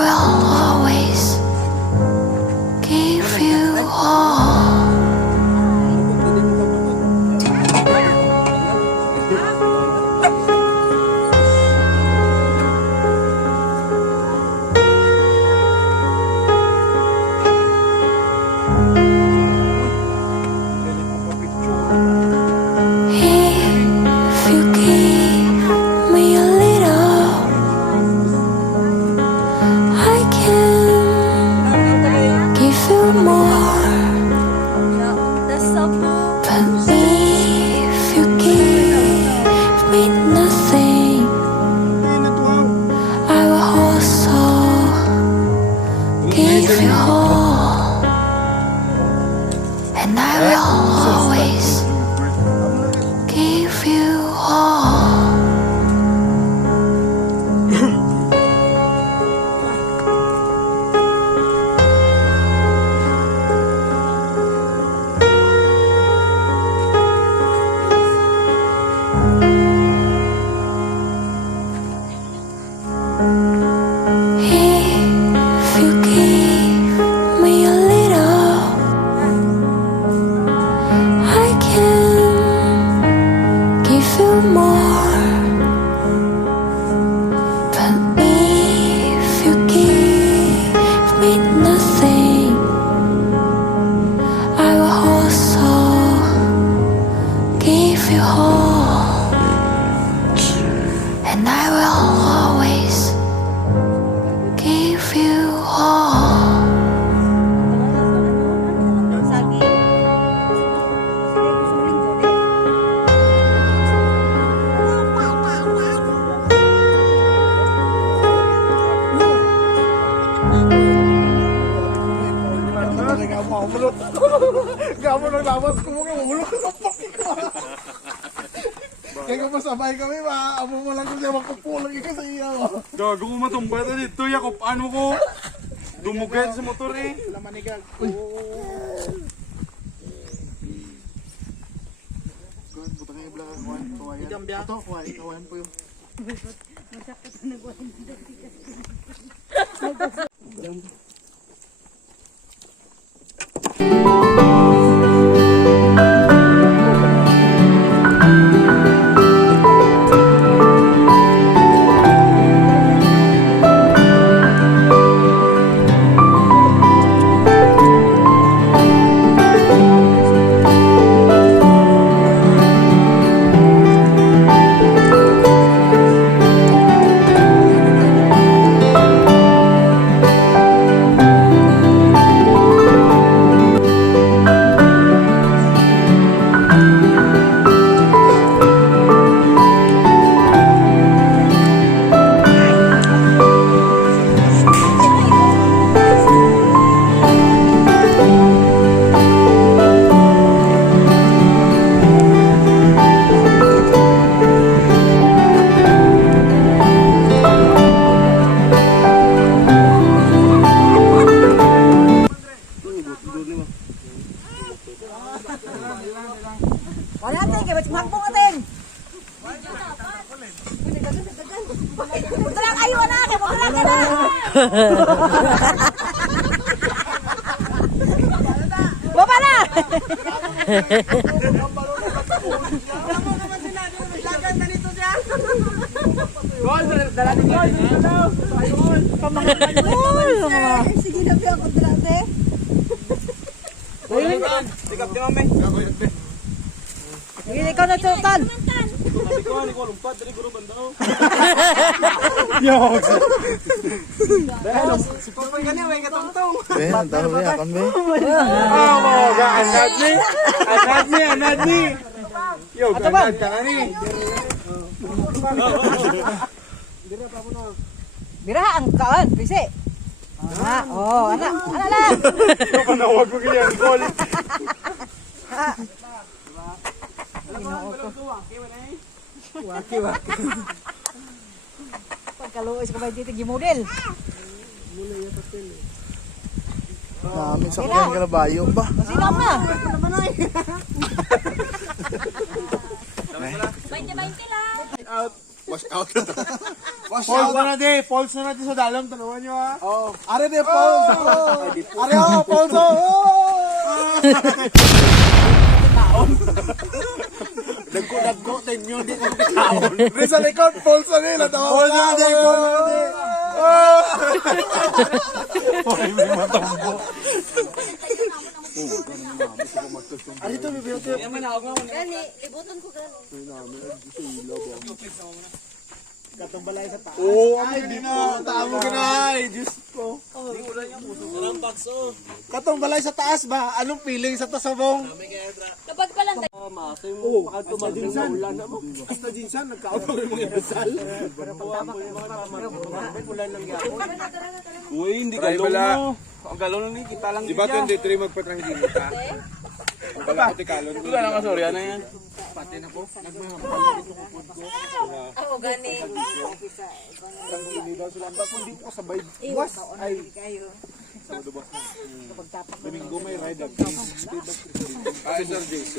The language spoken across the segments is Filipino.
will always give you all. If you give me a little, I can give you more. But if you give me nothing, I will also give you all. And I will always give you all. If you give me a little, I can give you more. But if you give me nothing, I will also give you all. And I will always give you all. Gamo ng lawas ko mga mamulok sa pakik ko. Kaya kung masabay kami, maaamo mo lang kung siya makupulang ka sa iya. Gago ko matumbay na dito, Yakop. Ano ko? Dumugay sa motor eh. Lamanigag. Good, buta kayo blang kawayan. Ito, kawayan po yung. Wala natin, kaya ba't magpong natin? Buto lang kayo na, kaya buto lang ka na. Baba na! Sige na ba ako drate? Sikap di mami. Sige, ikaw na sultan. Si Popoy ka niya, may katong-tong. Ben, ang taro niya, kan be? Anad ni. Yo, anad ka na ni. Bira ang kaan, pisi. Oh, anak lang. Yo, panawag mo ganyan, call. Waki. Pagkaluoy sa kabay dito, gimodel. Namin sa kanyang kalabayo ba? Sinam na. 20-20 lang. Wash out. Falls na natin. Falls na natin sa dalam. Tanawan nyo ha. Oo. Are de falls. Are o. Falls o. Dagko, tenyo, di ko taon. Re sa likod. Falls na nila. Falls na natin. Falls na natin. Hoy, may matambo. Ari to, bibiyote. Gani, libutan ko gani. Oo, ay, di na. Tamo ka na. Ay, Diyos ko. Katong balay sa taas ba? Anong feeling sa tasabong? Kapag palang Oo, jinsan. Basta jinsan, nagkaon rin mga ibasal. Uy, hindi galong mo. Ang galong lang kita lang Di ba ito hindi rin magpatranggili ka? Wala ko tikalon. Wala na kasorya na yan. ako gani. Hindi ko sabay buwas. Ay, Domingo may ride up. Ay, Sir JC.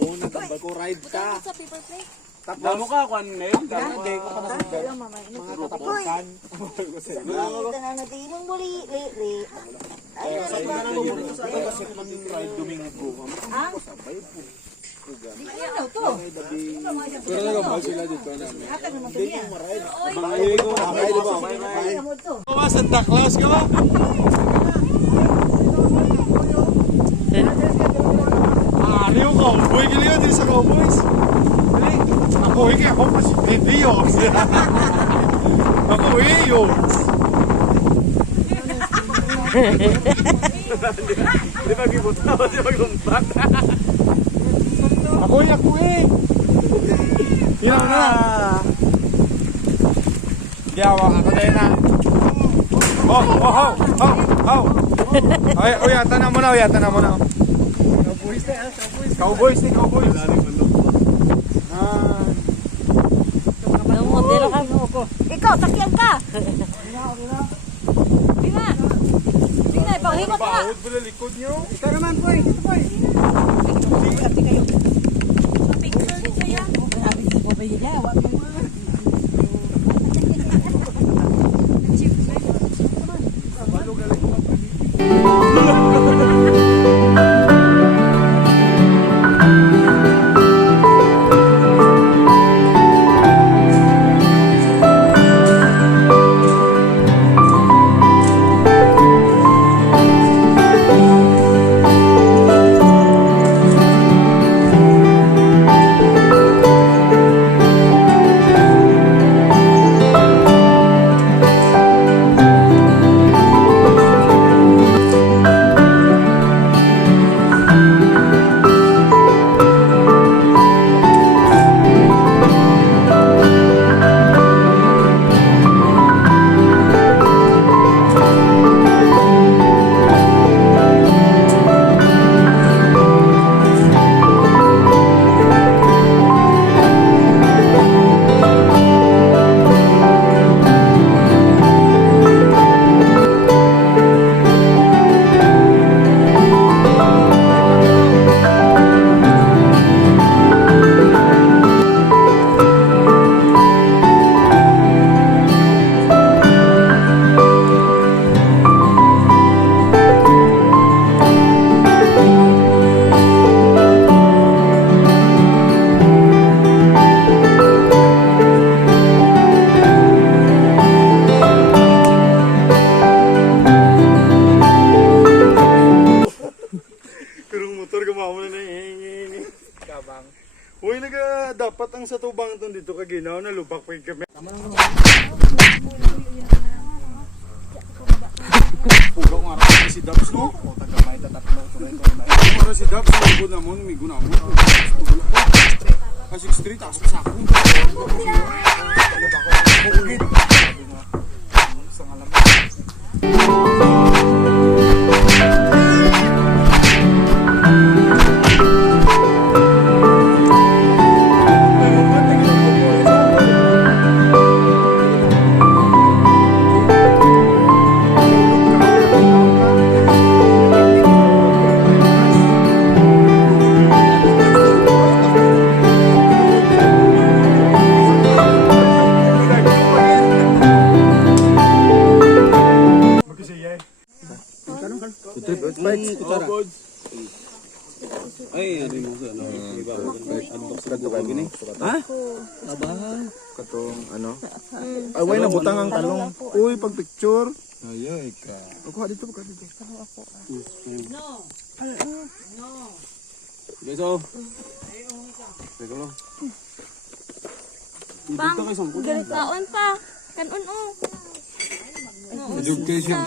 Oo, nagambal ko ride ka. Sa paper plate. Damo ka, kuhan na yun. Hindi ko pa nasagdan. Mga tatapakan. Nananatinong muli, li. Sa ina na mo, sa ina kasi kami ride Domingo. Sabay po. Ano to? Pero nagambal sila dito namin. Hindi ko ma-ride. Bangay ko. Ride ba? Ano to? Mga Santa Claus ka ba? Ano yung cowboy? Galing yun din sa cowboys. Dali. Ako hindi ako pa si Bibi yun. Ako yun. Di ba gibuta o di ba gumpat? Ako eh. Hilaw na. Diyawa, ako dahil na. Oh. Ay, uyatan na mo na. Cowboys. Ang modelo ka mo ko. Ikaw, sakyan ka. Bina, ipanghigot ka. Bawod pala likod nyo. Ikaw naman, boy. Picture ni Kuya. Sabi ko ba hila? Wag mo. Uy, dapat ang sa tubang itong dito kaginaw na lubak pa yung kami. Pugaw nga rin si Dabs, no? O, tagamay, tatatlo. Pugaw nga si Dabs, migo na mo, migo na mo. Tubulok ko. 6 street, taas na sa ako. Bukid. Sa ngalam. Ay, ano mo sa ano? Iba, unbox sa buka gini. Ha? Katong ano? Away na butang ang talong. Uy, pag picture. Ayoy ka. Ako dito, ako dito. Beso. Teka lang. Pang, galit taon pa. Kanon o. Education,